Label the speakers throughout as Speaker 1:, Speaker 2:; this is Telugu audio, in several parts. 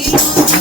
Speaker 1: you.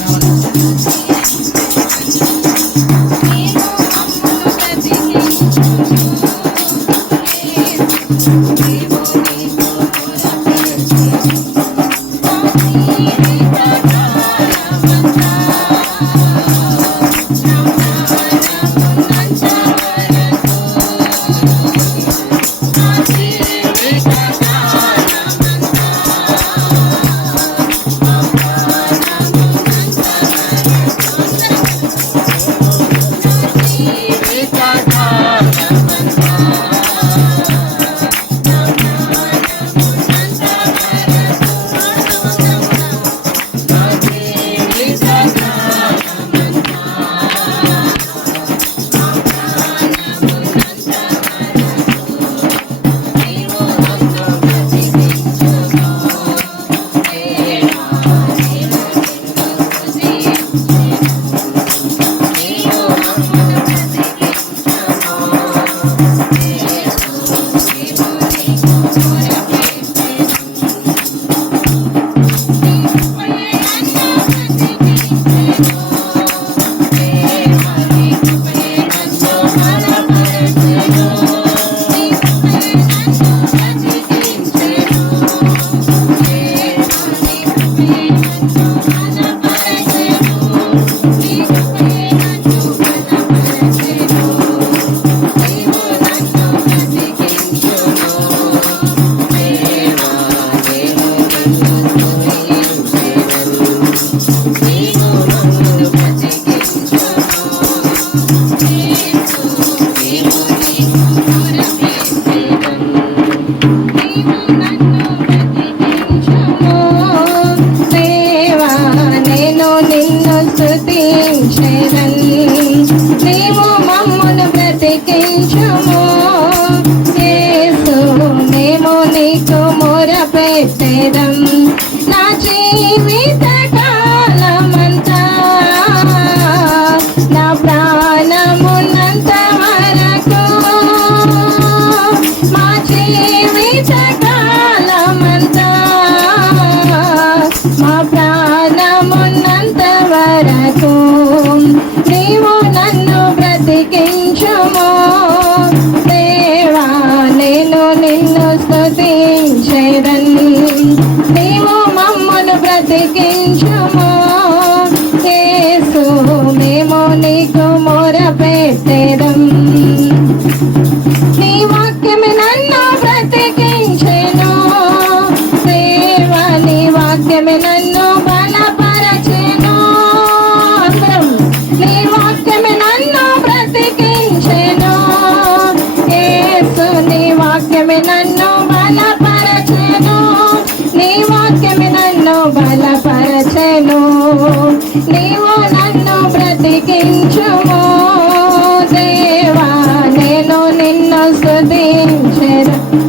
Speaker 1: Thank you. que side.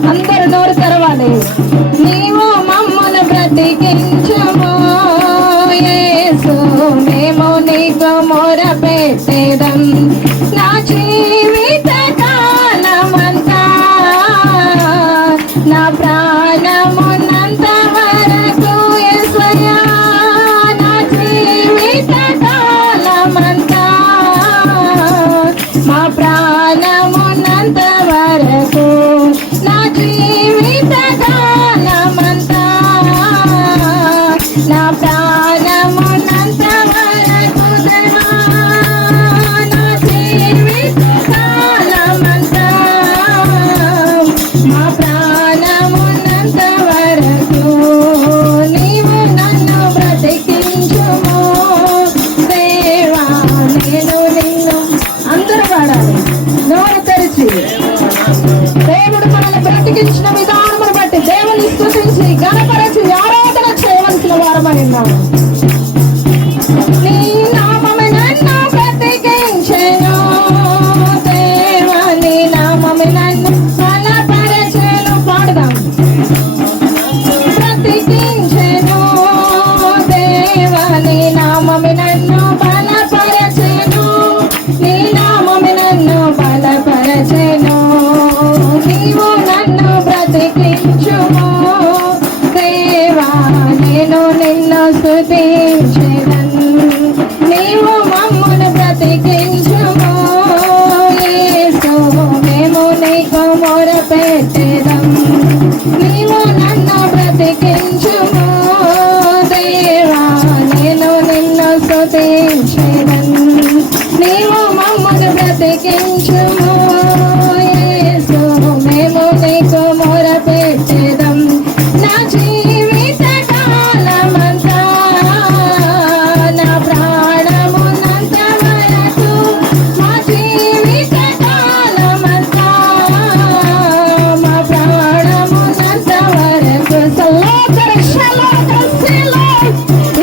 Speaker 1: గణపరచి ఆరాధన చేయవలసిన వారమై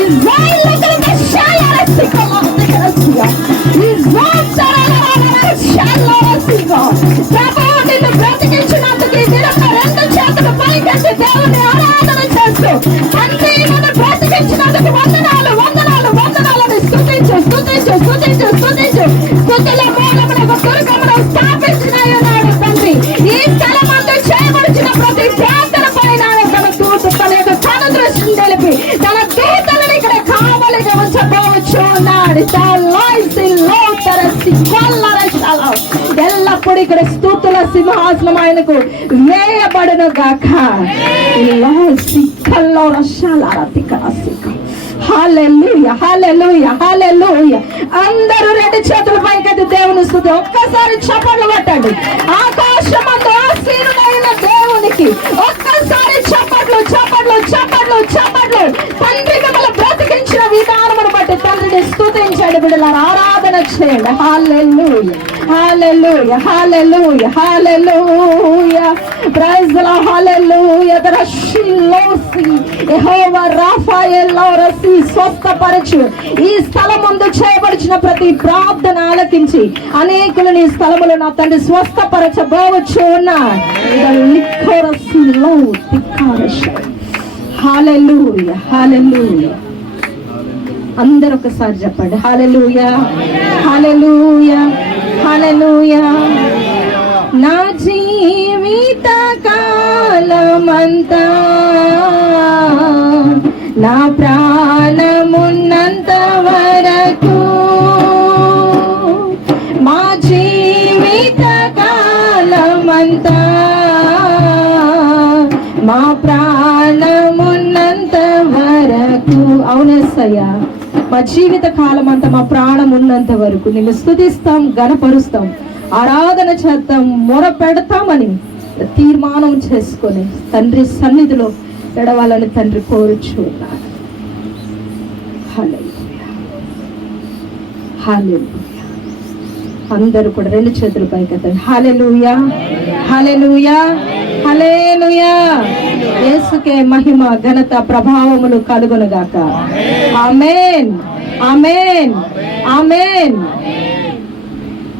Speaker 1: Right, look at the shy out of sickle off the cuss. ఎల్లప్పుడు ఇక్కడ స్థుతుల సింహాసనం ఆయనకు వేయబడును గాక సిక్కల్లో రశాల సిక్క హల్లెలూయా హల్లెలూయా హల్లెలూయా. అందరూ రెండు చేతుల పైకెత్తి దేవుని స్థుతి. ఒక్కసారి చప్పట్లు కొట్టండి. ఆకాశమందు దేవునికి. ఒక్కసారి చప్పట్లు చప్పట్లు చప్పట్లు చప్పట్లు. తండ్రి మిమ్మల్ని బ్రతికించిన విధానమును బట్టి తండ్రిని స్తుతించండి బిడ్డల ఆరాధన చేయండి. హాలెలూయా హాలెలూయా హాలెలూయా హాలెల్లు ప్రైజ్ లా హాలెలూయా దరషిలోసి యెహోవా రాఫాయెల్లోరసి స్వస్థపరచు. ఈ స్థలం ముందు చేయబడిచిన ప్రతి ప్రార్థన ఆలకించి అనేకులను ఈ స్థలములో నా తండ్రి స్వస్థపరచబోవచ్చు ఉన్నా హాలెలూయా హాలెలూయా అందరు ఒకసారి చెప్పండి. హాలెలూయా హాలెలూయా హాలెలూయా నా జీవిత కాలమంతా నా ప్రాణమున్నంత వరకు మా జీవిత కాలమంతా మా ప్రాణమున్నంత వరకు. అవునెస్సయ్యా మా జీవిత కాలం అంతా మా ప్రాణం ఉన్నంత వరకు నిన్ను స్థుతిస్తాం గణపరుస్తాం ఆరాధన చేద్దాం మొర పెడతామని తీర్మానం చేసుకొని తండ్రి సన్నిధిలో ఎడవాలని తండ్రి కోరుచు హలో హలో అందరూ కూడా రెండు చేతులు పైకెత్తండి హాలెలూయా హలే హల్లెలూయా. యేసుకే మహిమ ఘనత ప్రభావములు కలుగునుగాక. Amen amen amen.